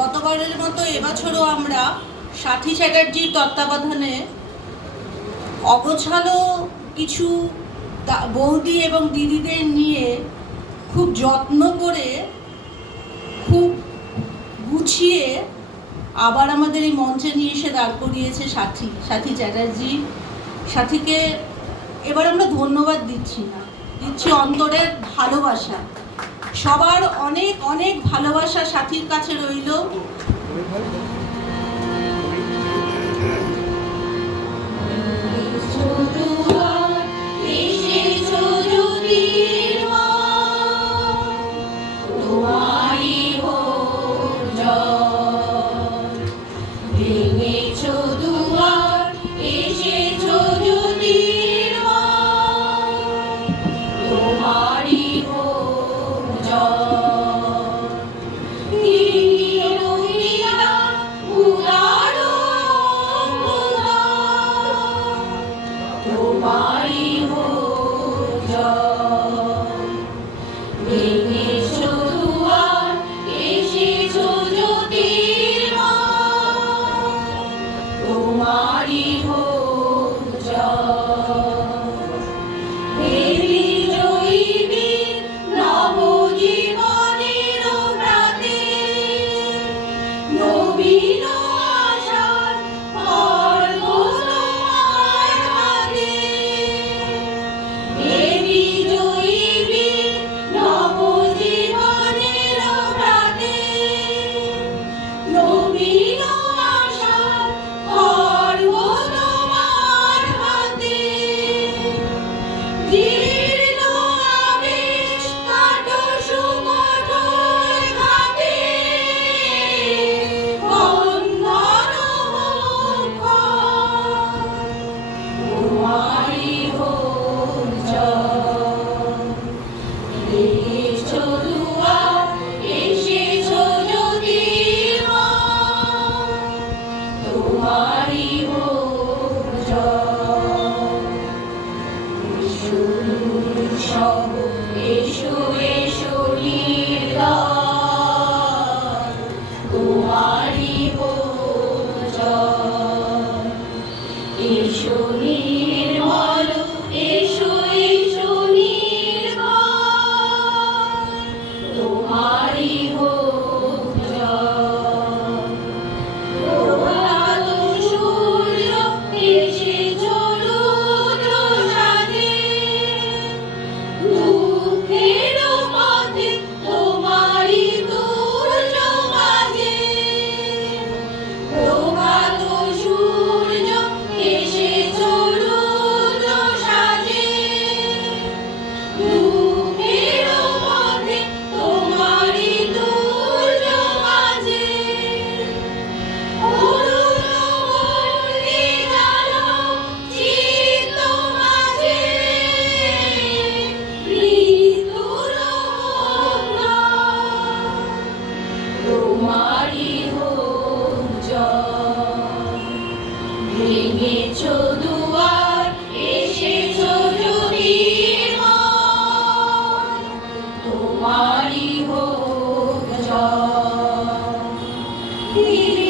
গতবারের মতো এবছরও আমরা সাথী চ্যাটার্জির তত্ত্বাবধানে অগোছালো কিছু বৌদি এবং দিদিদের নিয়ে খুব যত্ন করে খুব গুছিয়ে আবার আমাদের এই মঞ্চে নিয়ে এসে দাঁড় করিয়েছে সাথী চ্যাটার্জি। সাথীকে এবার আমরা ধন্যবাদ দিচ্ছি না, দিচ্ছি অন্তরের ভালোবাসা। সবার অনেক অনেক ভালোবাসা সাথীর কাছে রইল। We